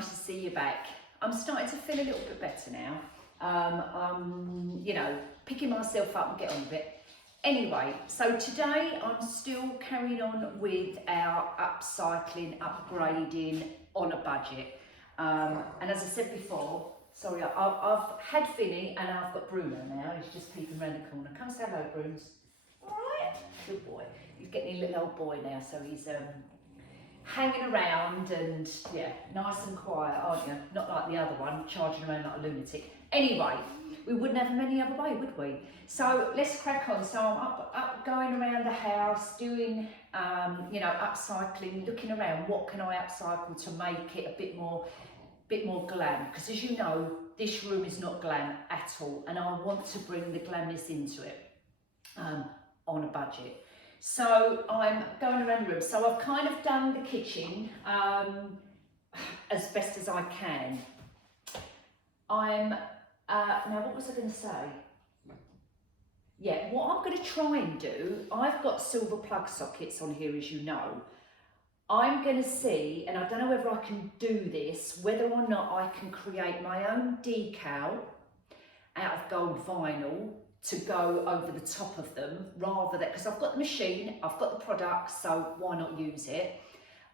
nice to see you back. I'm starting to feel a little bit better now. I'm, you know, picking myself up and get on with it. Anyway, so today I'm still carrying on with our upcycling, upgrading on a budget. And as I said before, sorry, I've had Finny and I've got Bruno now. He's just peeping around the corner. Come say hello, Bruce. All right, good boy. He's getting a little old boy now, so he's hanging around and yeah, nice and quiet, aren't you? Not like the other one, charging around like a lunatic. Anyway, we wouldn't have him any other way, would we? So let's crack on. So I'm up going around the house, doing, you know, upcycling, looking around, what can I upcycle to make it a bit more glam? Because as you know, this room is not glam at all, and I want to bring the glamness into it on a budget. So I'm going around the room. So I've kind of done the kitchen as best as I can. Now what was I going to say? Yeah, what I'm going to try and do, I've got silver plug sockets on here, as you know. I'm going to see, and I don't know whether I can do this, whether or not I can create my own decal out of gold vinyl to go over the top of them, rather than, because I've got the machine, I've got the product, so why not use it,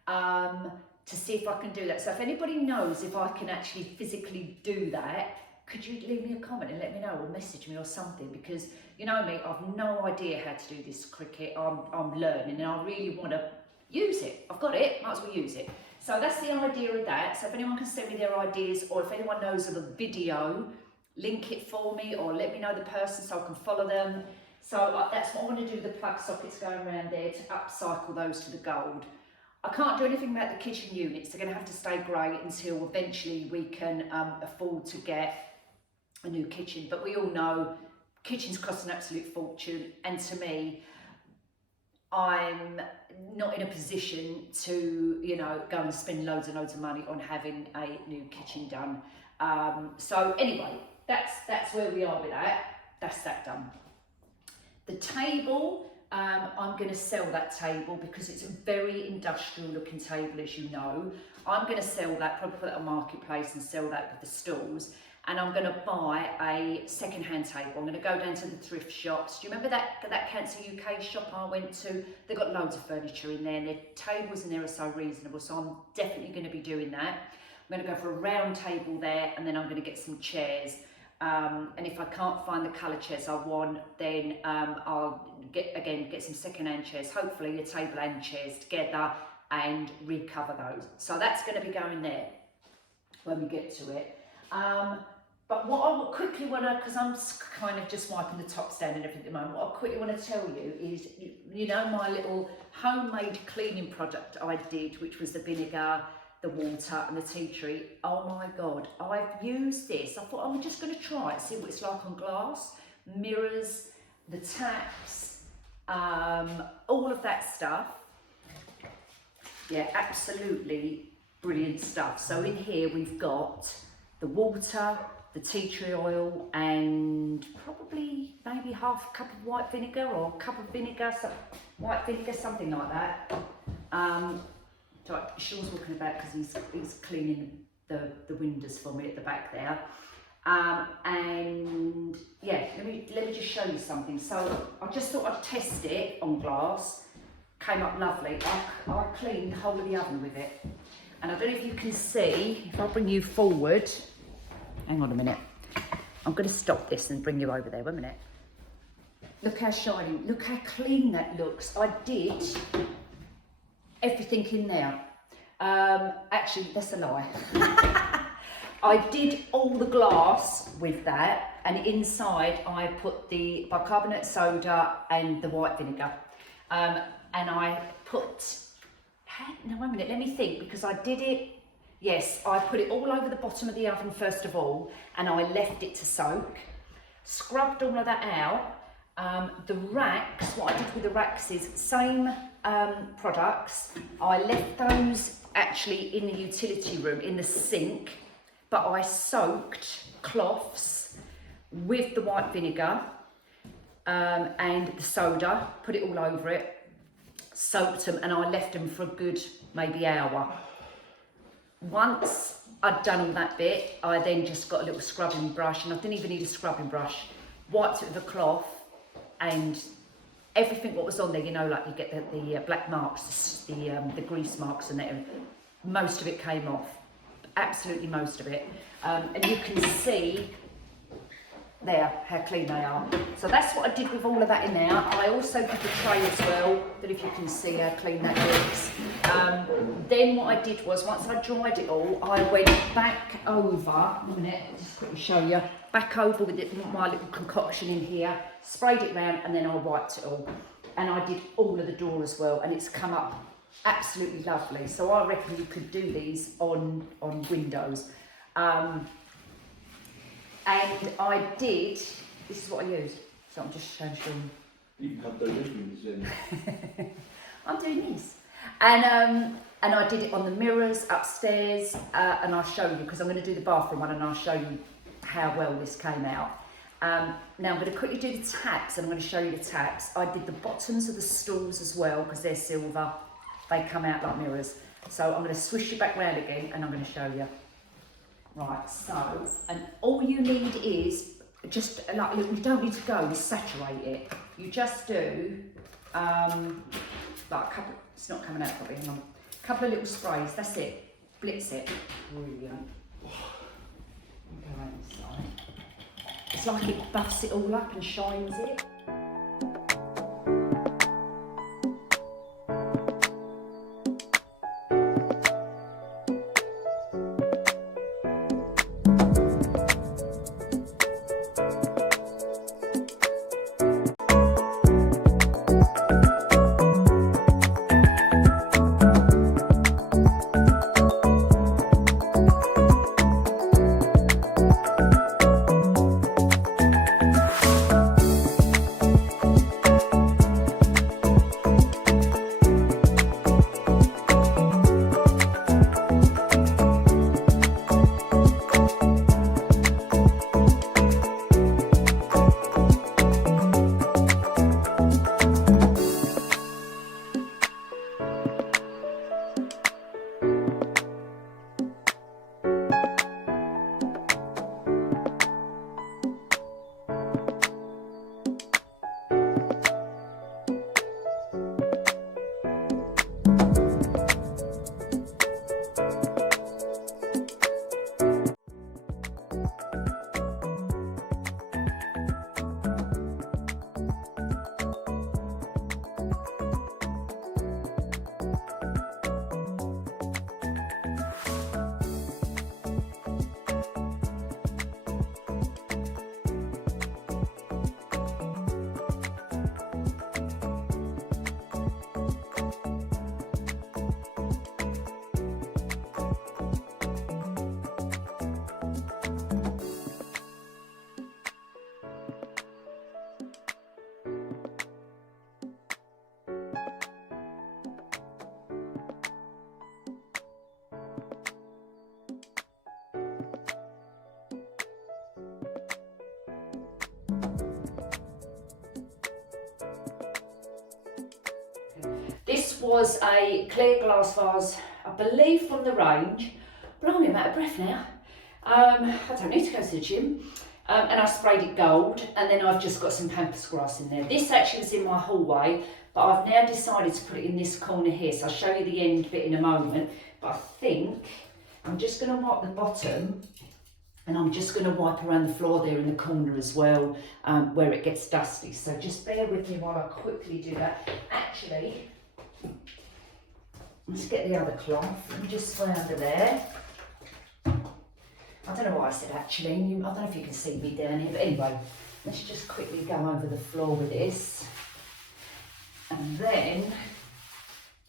to see if I can do that. So if anybody knows if I can actually physically do that, could you leave me a comment and let me know, or message me or something, because you know me, I've no idea how to do this cricket. I'm learning and I really want to use it. I've got it, might as well use it. So that's the idea of that. So if anyone can send me their ideas, or if anyone knows of a video, link it for me, or let me know the person so I can follow them. So that's what I want to do, the plug sockets going around there, to upcycle those to the gold. I can't do anything about the kitchen units. They're going to have to stay grey until eventually we can afford to get a new kitchen. But we all know kitchens cost an absolute fortune, and to me, I'm not in a position to, you know, go and spend loads and loads of money on having a new kitchen done. So anyway, that's where we are with that. That's that done. The table, I'm going to sell that table because it's a very industrial looking table, as you know. I'm going to sell that, probably put it on Marketplace and sell that with the stalls. And I'm going to buy a second-hand table. I'm going to go down to the thrift shops. Do you remember that Cancer UK shop I went to? They've got loads of furniture in there, and their tables in there are so reasonable. So I'm definitely going to be doing that. I'm going to go for a round table there, and then I'm going to get some chairs. And if I can't find the colour chairs I want, then I'll get some second-hand chairs, hopefully a table and chairs together, and recover those. So that's going to be going there when we get to it. But what I quickly want to, because I'm kind of just wiping the tops down and everything at the moment, what I quickly want to tell you is, you know, my little homemade cleaning product I did, which was the vinegar, the water and the Teatree. Oh my God, I've used this. I thought I'm just going to try it, see what it's like on glass, mirrors, the taps, all of that stuff. Yeah, absolutely brilliant stuff. So in here we've got the water, the tea tree oil, and probably maybe half a cup of white vinegar, or a cup of vinegar, white vinegar, something like that. So Sean's walking about because he's cleaning the windows for me at the back there. And yeah, let me just show you something. So I just thought I'd test it on glass. Came up lovely. I cleaned the whole of the oven with it. And I don't know if you can see, if I bring you forward, hang on a minute. I'm going to stop this and bring you over there, 1 minute. Look how shiny, look how clean that looks. I did everything in there. Actually, that's a lie. I did all the glass with that, and inside I put the bicarbonate soda and the white vinegar. And I put, no, 1 minute, let me think, because I did it. Yes, I put it all over the bottom of the oven first of all, and I left it to soak. Scrubbed all of that out. The racks, what I did with the racks is same products. I left those actually in the utility room, in the sink, but I soaked cloths with the white vinegar and the soda, put it all over it, soaked them, and I left them for a good maybe hour. Once I'd done all that bit, I then just got a little scrubbing brush, and I didn't even need a scrubbing brush. Wiped it with a cloth, and everything what was on there, you know, like you get the black marks, the grease marks and that, most of it came off. Absolutely most of it. And you can see there how clean they are. So that's what I did with all of that in there. I also did the tray as well, that if you can see how clean that looks. Then what I did was, once I dried it all, I went back over, a minute, just quickly show you, back over with my little concoction in here, sprayed it round, and then I wiped it all. And I did all of the door as well, and it's come up absolutely lovely. So I reckon you could do these on windows. And I did, this is what I used, so I'm just showing you. You can have those measurements then. I'm doing this. And I did it on the mirrors upstairs, and I'll show you, because I'm going to do the bathroom one, and I'll show you how well this came out. Now I'm going to quickly do the taps, and I'm going to show you the taps. I did the bottoms of the stools as well, because they're silver. They come out like mirrors. So I'm going to swish you back round again, and I'm going to show you. Right, so, and all you need is, just like, you don't need to go and saturate it. You just do, like a couple, it's not coming out properly, hang on. A couple of little sprays, that's it. Blitz it. Brilliant. Go inside. It's like it buffs it all up and shines it. This was a clear glass vase, I believe from the range. Blimey, I'm out of breath now. I don't need to go to the gym. And I sprayed it gold, and then I've just got some pampas grass in there. This actually was in my hallway, but I've now decided to put it in this corner here, so I'll show you the end bit in a moment. But I think I'm just going to wipe the bottom, and I'm just going to wipe around the floor there in the corner as well, where it gets dusty. So just bear with me while I quickly do that. Actually, let's get the other cloth and just spray under there. I don't know why I said actually, I don't know if you can see me down here, but anyway, let's just quickly go over the floor with this. And then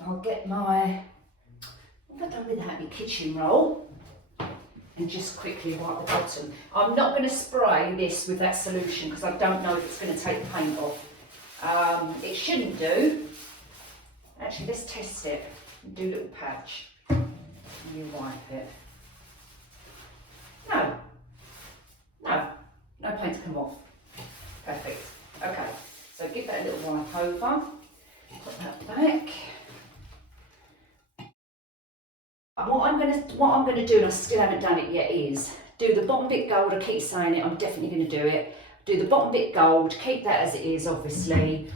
I'll get my, what have I done with that, my kitchen roll, and just quickly wipe the bottom. I'm not going to spray this with that solution because I don't know if it's going to take the paint off. It shouldn't do. Actually, let's test it and do a little patch. And you wipe it. No paint's come off. Perfect. Okay, so give that a little wipe over. Put that back. What I'm going to what I'm gonna do, and I still haven't done it yet, is do the bottom bit gold. I keep saying it, I'm definitely gonna do it. Do the bottom bit gold, keep that as it is, obviously.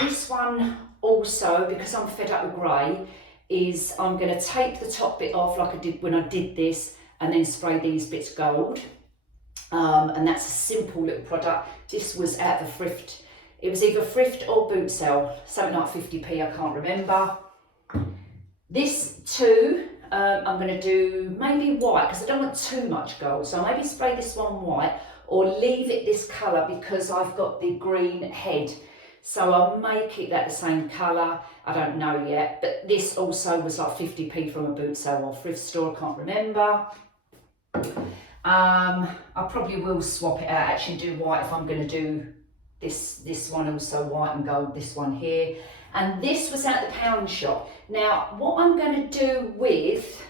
This one also, because I'm fed up with grey, is I'm gonna take the top bit off like I did when I did this, and then spray these bits gold. And that's a simple little product. This was at the Thrift. It was either Thrift or boot sale, something like 50p, I can't remember. This too, I'm going to do maybe white because I don't want too much gold. So maybe spray this one white or leave it this colour because I've got the green head. So I'll make it that the same colour. I don't know yet. But this also was like 50p from a boot sale or thrift store, I can't remember. I probably will swap it out, actually do white if I'm going to do this one also white and gold, this one here. And this was at the pound shop. Now, what I'm going to do with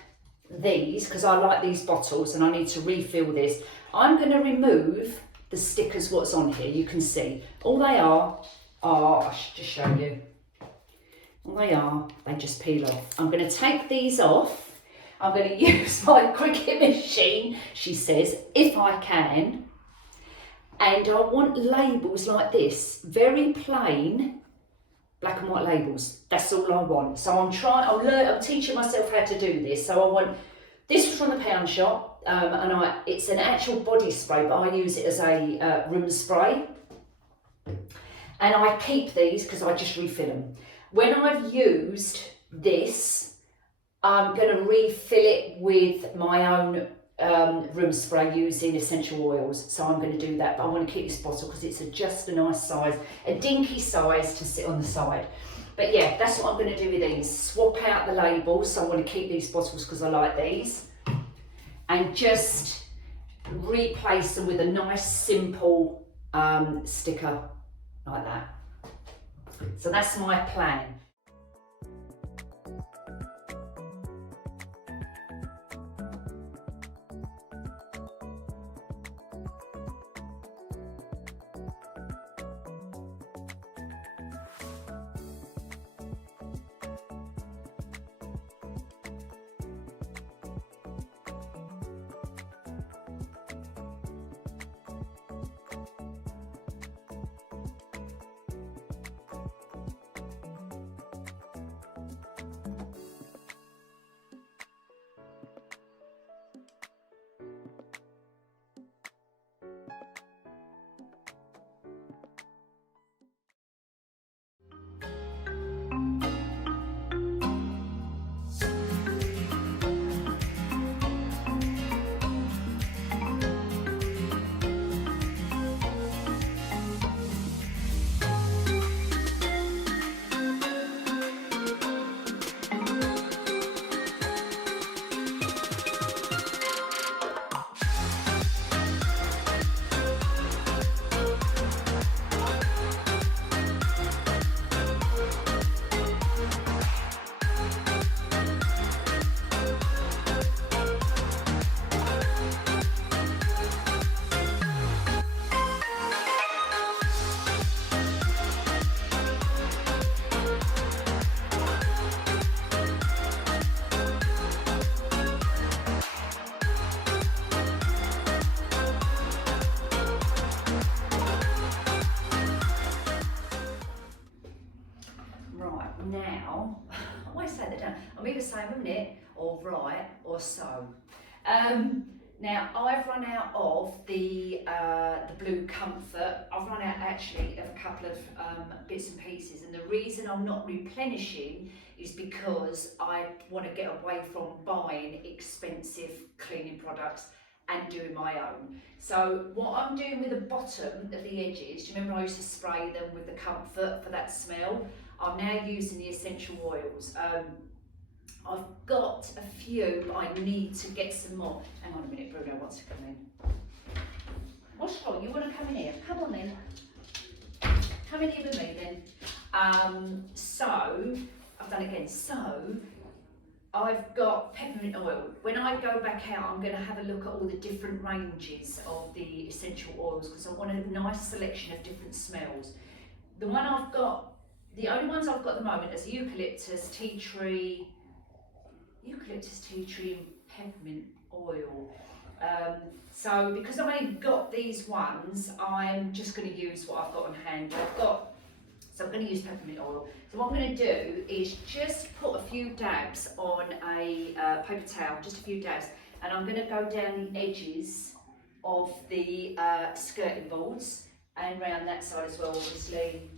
these, because I like these bottles and I need to refill this, I'm going to remove the stickers, what's on here, you can see. All they are, I should just show you. All they just peel off. I'm going to take these off. I'm going to use my Cricut machine, she says, if I can. And I want labels like this, very plain, black and white labels. That's all I want. So I'm teaching myself how to do this. So I want, this was from the pound shop, and it's an actual body spray, but I use it as a room spray. And I keep these because I just refill them. When I've used this, I'm going to refill it with my own room spray using essential oils. So I'm going to do that, but I want to keep this bottle because it's just a nice size, a dinky size to sit on the side. But yeah, that's what I'm going to do with these. Swap out the labels, so I want to keep these bottles because I like these. And just replace them with a nice simple sticker like that. So that's my plan. Now, I always say that down. I'm either saying a minute or right or so. Now I've run out of the blue comfort. I've run out actually of a couple of bits and pieces, and the reason I'm not replenishing is because I want to get away from buying expensive cleaning products and doing my own. So what I'm doing with the bottom of the edges, do you remember I used to spray them with the comfort for that smell? I'm now using the essential oils. I've got a few, but I need to get some more. Hang on a minute, Bruno wants to come in. What's wrong? You want to come in here? Come on then. Come in here with me then. So, I've done it again. So, I've got peppermint oil. When I go back out, I'm going to have a look at all the different ranges of the essential oils because I want a nice selection of different smells. The only ones I've got at the moment is eucalyptus, tea tree. eucalyptus tea tree and peppermint oil. So because I've only got these ones, I'm just going to use what I've got on hand. So I'm going to use peppermint oil. So what I'm going to do is just put a few dabs on a paper towel, just a few dabs, and I'm going to go down the edges of the skirting boards and round that side as well, obviously.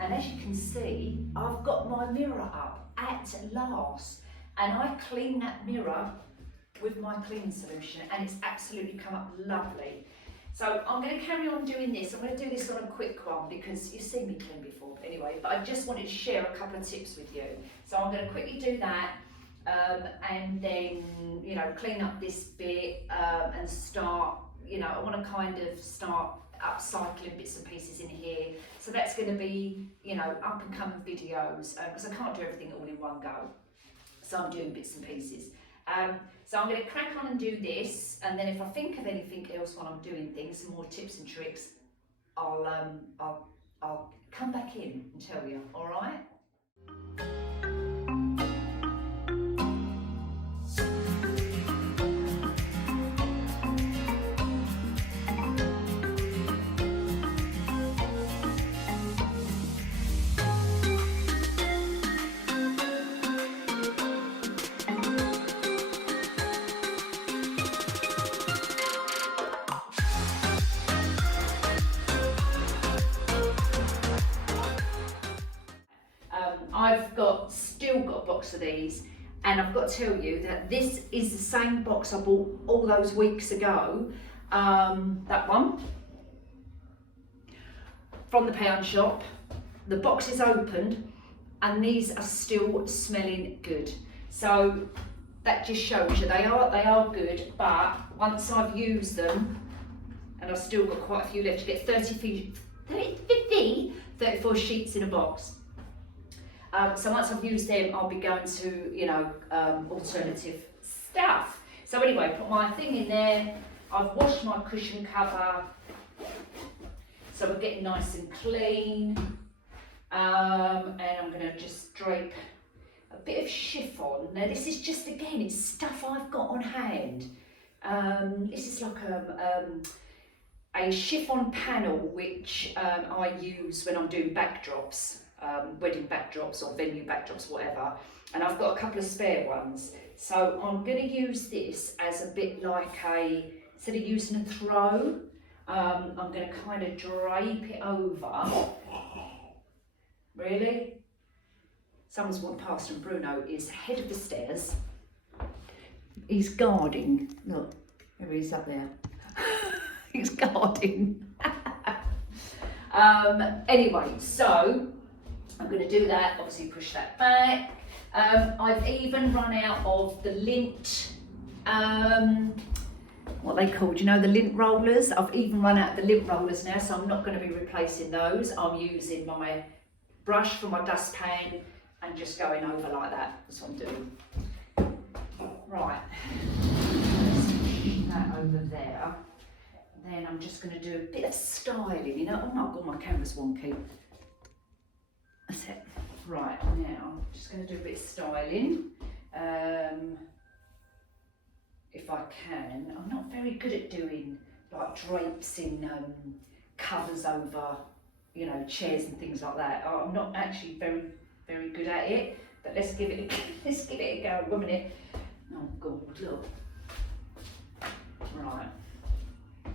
And as you can see, I've got my mirror up at last, and I clean that mirror with my cleaning solution, and it's absolutely come up lovely. So I'm going to carry on doing this. I'm going to do this on a quick one because you've seen me clean before anyway, but I just wanted to share a couple of tips with you. So I'm going to quickly do that and then, you know, clean up this bit and start, you know, I want to kind of start upcycling bits and pieces in here. So that's going to be, you know, up and coming videos because I can't do everything all in one go. So I'm doing bits and pieces. So I'm going to crack on and do this, and then if I think of anything else while I'm doing things, some more tips and tricks, I'll come back in and tell you. All right? I've still got a box of these, and I've got to tell you that this is the same box I bought all those weeks ago. That one from the pound shop. The box is opened, and these are still smelling good. So that just shows you they are good. But once I've used them, and I've still got quite a few left, you get 34 sheets in a box. So once I've used them, I'll be going to, you know, alternative stuff. So anyway, put my thing in there. I've washed my cushion cover, so we're getting nice and clean. And I'm going to just drape a bit of chiffon. Now this is just, again, it's stuff I've got on hand. This is like a chiffon panel which I use when I'm doing backdrops. Wedding backdrops or venue backdrops, whatever, and I've got a couple of spare ones, so I'm going to use this as a bit like instead of using a throw, I'm going to kind of drape it over. Really? Someone's walked past and Bruno is head of the stairs. He's guarding. Look, there he is up there. He's guarding. Anyway, so I'm going to do that, obviously push that back. I've even run out of the lint, what they called, you know, the lint rollers. I've even run out of the lint rollers now, so I'm not going to be replacing those. I'm using my brush for my dustpan and just going over like that. That's what I'm doing. Right, let's push that over there. Then I'm just going to do a bit of styling, you know. Oh my God, my camera's wonky. That's it. Right, now I'm just going to do a bit of styling. If I can. I'm not very good at doing like drapes in covers over, you know, chairs and things like that. I'm not actually very, very good at it. But let's give it a go. 1 minute. Oh God, look. Right. 1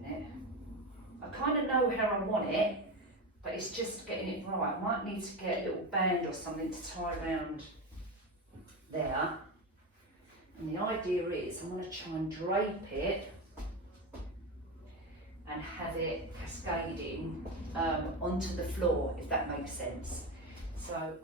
minute. I kind of know how I want it. But it's just getting it right. I might need to get a little band or something to tie around there. And the idea is I'm going to try and drape it and have it cascading onto the floor, if that makes sense. So.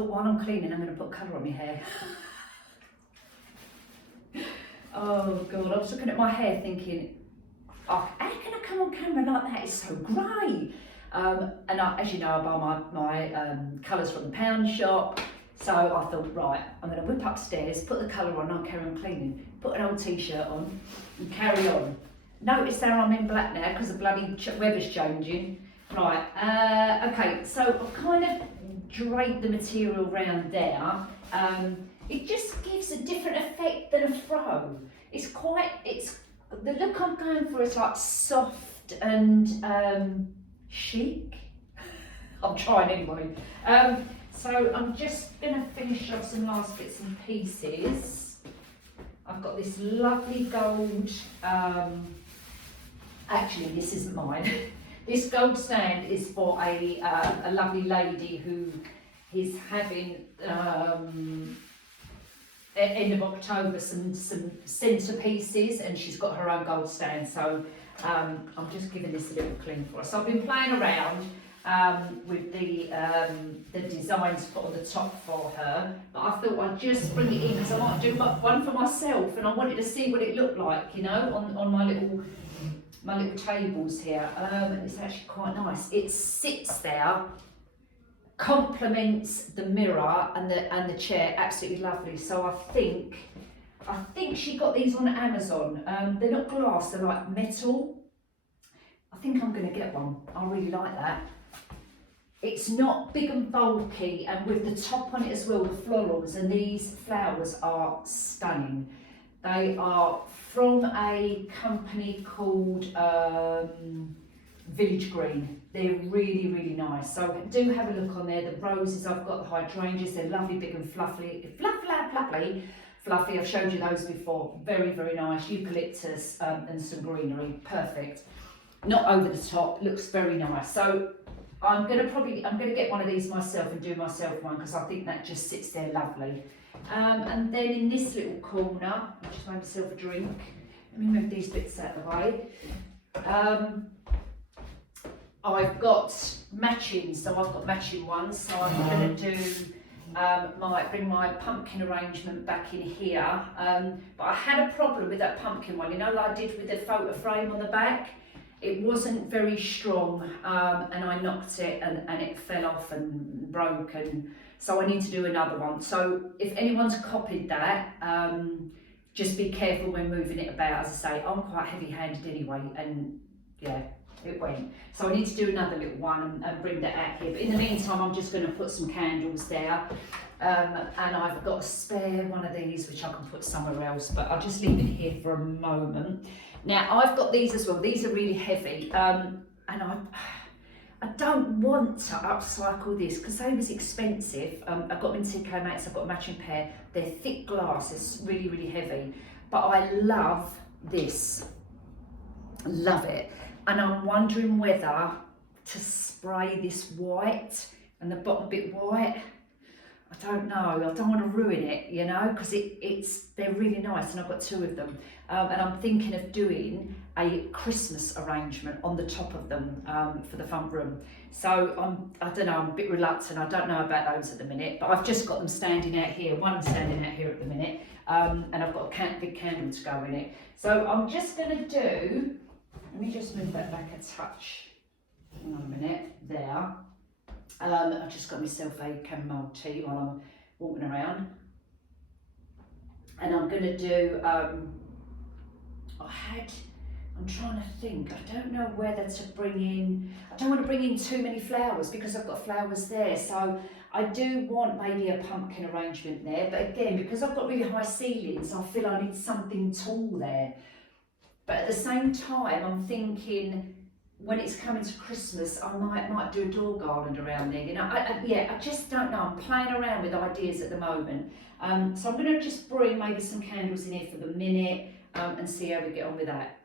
thought while I'm cleaning, I'm going to put colour on my hair. Oh God, I was looking at my hair thinking, oh, how can I come on camera like that? It's so grey. And as you know, I buy my colours from the pound shop. So I thought, right, I'm going to whip upstairs, put the colour on, I'll carry on cleaning, put an old t-shirt on and carry on. Notice there I'm in black now because the bloody weather's changing. Right, okay, so I've kind of draped the material around there. It just gives a different effect than a fro. The look I'm going for is like soft and chic. I'm trying anyway. So I'm just going to finish off some last bits and pieces. I've got this lovely gold, actually this isn't mine. This gold stand is for a lovely lady who is having, end of October, some centerpieces, and she's got her own gold stand. So I'm just giving this a little clean for her. So I've been playing around with the designs put on the top for her, but I thought I'd just bring it in because I might do one for myself, and I wanted to see what it looked like, you know, on my little tables here. And it's actually quite nice. It sits there, complements the mirror and the chair, absolutely lovely. So I think she got these on Amazon. They're not glass, they're like metal. I think I'm going to get one. I really like that. It's not big and bulky, and with the top on it as well, the florals, and these flowers are stunning. They are from a company called Village Green. They're really, really nice. So do have a look on there. The roses, I've got the hydrangeas, they're lovely, big and fluffy. I've showed you those before. Very, very nice. Eucalyptus and some greenery, perfect. Not over the top, looks very nice. So I'm gonna get one of these myself and do myself one, because I think that just sits there lovely. And then in this little corner, I just made myself a drink. Let me move these bits out of the way. I've got matching, so I've got matching ones. So I'm going to do bring my pumpkin arrangement back in here. But I had a problem with that pumpkin one. You know, like I did with the photo frame on the back. It wasn't very strong, and I knocked it and it fell off and broke, and so I need to do another one. So if anyone's copied that, just be careful when moving it about. As I say, I'm quite heavy-handed anyway, and yeah, it went. So I need to do another little one and bring that out here. But in the meantime, I'm just going to put some candles there, and I've got a spare one of these which I can put somewhere else, but I'll just leave it here for a moment. Now I've got these as well. These are really heavy, and I don't want to upcycle this because they was expensive. I got them in TK Maxx. I've got a matching pair. They're thick glass. It's really, really heavy, but I love this. Love it. And I'm wondering whether to spray this white and the bottom bit white. I don't know. I don't want to ruin it, you know, because they're really nice, and I've got two of them. And I'm thinking of doing a Christmas arrangement on the top of them for the front room. So I don't know, I'm a bit reluctant. I don't know about those at the minute, but I've just got them standing out here. One standing out here at the minute, and I've got a big candle to go in it. So I'm just going to do, let me just move that back a touch. Hang on a minute, there. I've just got myself a chamomile tea while I'm walking around. And I'm going to do, I'm trying to think, I don't know whether to bring in, I don't want to bring in too many flowers because I've got flowers there. So I do want maybe a pumpkin arrangement there. But again, because I've got really high ceilings, I feel I need something tall there. But at the same time, I'm thinking, when it's coming to Christmas, I might do a door garland around there. You know, I just don't know. I'm playing around with ideas at the moment. So I'm going to just bring maybe some candles in here for the minute and see how we get on with that.